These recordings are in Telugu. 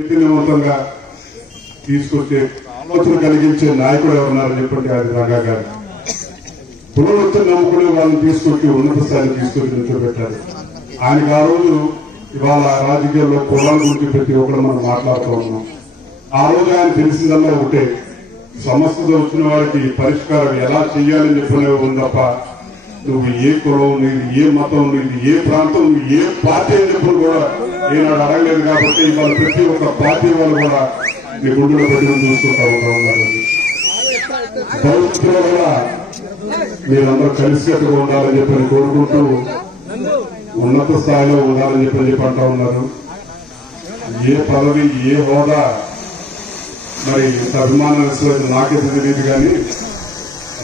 చైతన్యవంతంగా తీసుకొచ్చే ఆలోచన కలిగించే నాయకుడు ఎవరున్నారని చెప్పండి అది రంగా గారు. పునరుద్ధరణ నమ్ముకునే వాళ్ళని తీసుకొచ్చి ఉన్నత స్థాయిని తీసుకొచ్చి నిలబెట్టారు ఆయనకు ఆ రోజు ఇవాళ రాజకీయాల్లో కులాల గురించి ప్రతి ఒక్కరు మనం మాట్లాడుతూ ఉన్నాం. ఆ రోజు ఆయన తెలిసిందల్లా ఒకటే సమస్యతో వచ్చిన వారికి పరిష్కారం ఎలా చేయాలని చెప్పినవి ఉంది తప్ప నువ్వు ఏ కులం నీది ఏ మతం నీది ఏ ప్రాంతం నువ్వు ఏ పార్టీ అని చెప్పుడు కూడా ఏనాడు అడగలేదు కాబట్టి ఇవాళ ప్రతి ఒక్క పార్టీ వాళ్ళు కూడా నీ గుండెలో పెట్టుకుని చూసుకుంటా ఉంటా ఉన్నారు భవిష్యత్తులో కూడా మీరందరూ కలిసికట్టుగా ఉండాలని చెప్పని కోరుకుంటూ ఉన్నత స్థాయిలో ఉండాలని చెప్పని చెప్పి అంటా ఉన్నారు. ఏ పదవి ఏ హోదా మరి ఇంత అభిమానం ఇస్తుంది నాకే తెలియదు కానీ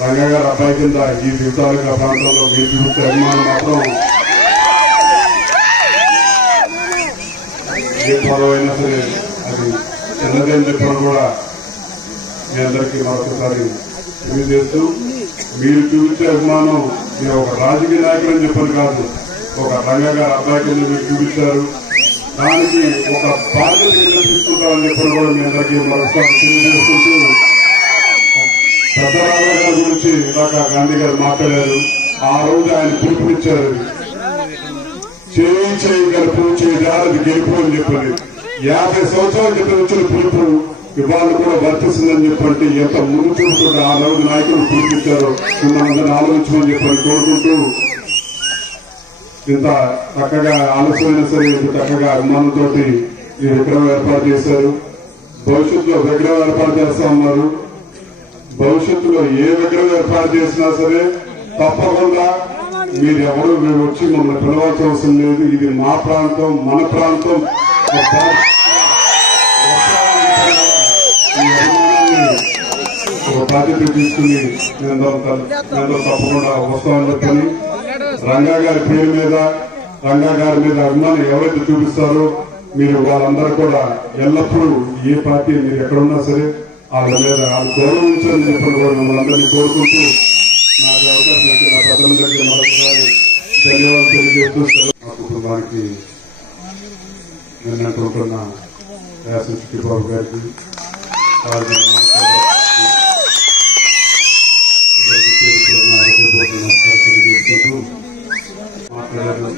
రంగా గారు అబ్బాయి కింద ఈ దివతాలుగా ప్రాంతంలో మీరు చూపించే అభిమానం మాత్రం ఏ పదవైనా సరే అది చిన్నదని చెప్పడం కూడా మీ అందరికీ మరొకసారి తెలియజేస్తూ మీరు చూపించే అభిమానం మీరు ఒక రాజకీయ నాయకుడు అని చెప్పని కాదు ఒక రంగా గారు అబ్బాయి కింద మీరు చూపించారు. దానికి ఒక బాధ్యత తీసుకుంటామని కూడా మీ అందరికీ మరొకసారి తెలియజేసుకుంటూ పెద్దరామ గారి గురించి ఇలాక గాంధీ గారు మాట్లాడారు. ఆ రోజు ఆయన పిలుపునిచ్చారు. చేయి చేయి గెలుపు చేయాలి గెలుపు అని చెప్పని. యాభై సంవత్సరాల క్రితం వచ్చిన పిలుపు ఇవాళ కూడా వర్తిస్తుందని చెప్పంటే ఎంత ముందు చూసుకుంటే ఆ రోజు నాయకులు పిలిపించారో మిమ్మల్ని ఆలోచించమని చెప్పని కోరుకుంటూ ఇంత చక్కగా ఆలోచన సరే చక్కగా అభిమానంతో ఈ విగ్రహం ఏర్పాటు చేశారు. భవిష్యత్తులో విగ్రహం ఏర్పాటు చేస్తా ఉన్నారు. భవిష్యత్తులో ఏ విగ్రహం ఏర్పాటు చేసినా సరే తప్పకుండా మీరు ఎవరు మేము వచ్చి మమ్మల్ని పిలవాల్సిన అవసరం లేదు. ఇది మా ప్రాంతం మన ప్రాంతం. ఒక బాధ్యత తీసుకుని తప్పకుండా వస్తామని చెప్పని రంగా గారి పేరు మీద రంగా గారి మీద అభిమానం ఎవరైతే చూపిస్తారో మీరు వాళ్ళందరూ కూడా ఎల్లప్పుడూ ఏ పార్టీ మీరు ఎక్కడున్నా సరే వాళ్ళ మీద వాళ్ళు గౌరవించాలని చెప్పని కూడా మిమ్మల్ని అందరినీ కోరుకుంటూ నాకు అవకాశం ఇచ్చిన నా పెద్దలందరికీ మరొకసారి ధన్యవాదాలు తెలియజేస్తూ సెలవు. మా కుటుంబానికి నిన్నటువంటి శాసన చిట్టిబాబు గారికి వారికి నమస్కారాలు. అందరికీ పేరు పేరున ఆరోగ్యపూర్వక నమస్కారాలు తెలియజేసుకుంటూ మాట్లాడారు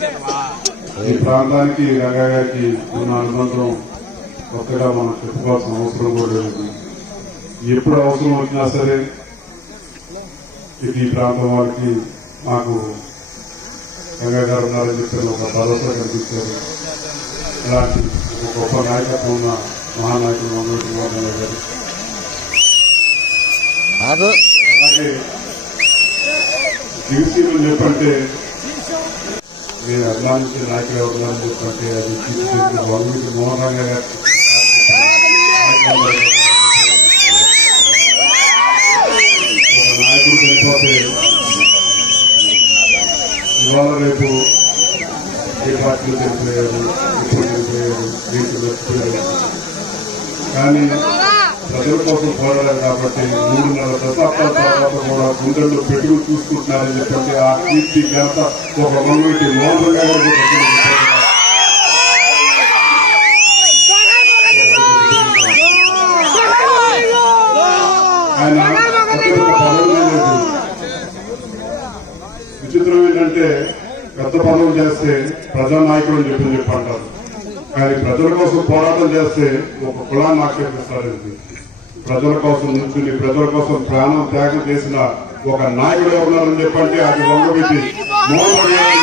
ఈ ప్రాంతానికి రంగా గారికి ఉన్న అనుబంధం కొత్తగా మనం చెప్పుకోవాల్సిన అవసరం కూడా లేదు ఎప్పుడు అవసరం వచ్చినా సరే ఈ ప్రాంతం వాళ్ళకి మాకు రంగా గారు ఉన్నారని చెప్పి ఒక భరోసా కల్పించారు ఇలాంటి ఒక గొప్ప నాయకత్వం ఉన్న మహానాయకులు ఉన్నటువంటి రంగా గారు అలాగే దిగుసీమని చెప్పంటే నేను అభిమానించే నాయకులు ఎవరున్నారని చెప్పంటే అది తీసుకెళ్ళి వాల్మీకి మోహన్ రంగ గారి. ఏ పార్టీలు చనిపోయారు ఎప్పుడు చనిపోయారు దేశం కానీ ప్రజల కోసం పోరాడారు కాబట్టి మూడున్నర దశాబ్దాల తర్వాత కూడా గుండెల్లో పెట్టుకు చూసుకుంటున్నారని చెప్పండి ఆ కీర్తి ఘనత ఒక వంగటి మోహన్ గారు పోరాటం చేస్తే ప్రజా నాయకుడు అని చెప్పి చెప్పి అంటారు. కానీ ప్రజల కోసం పోరాటం చేస్తే ఒక కులాన్ని ఆక్షేపిస్తారు ప్రజల కోసం నుంచుని ప్రజల కోసం ప్రాణం త్యాగం చేసిన ఒక నాయకుడు ఉన్నారని చెప్పంటే అది వంగవీటి మోహన్ గారు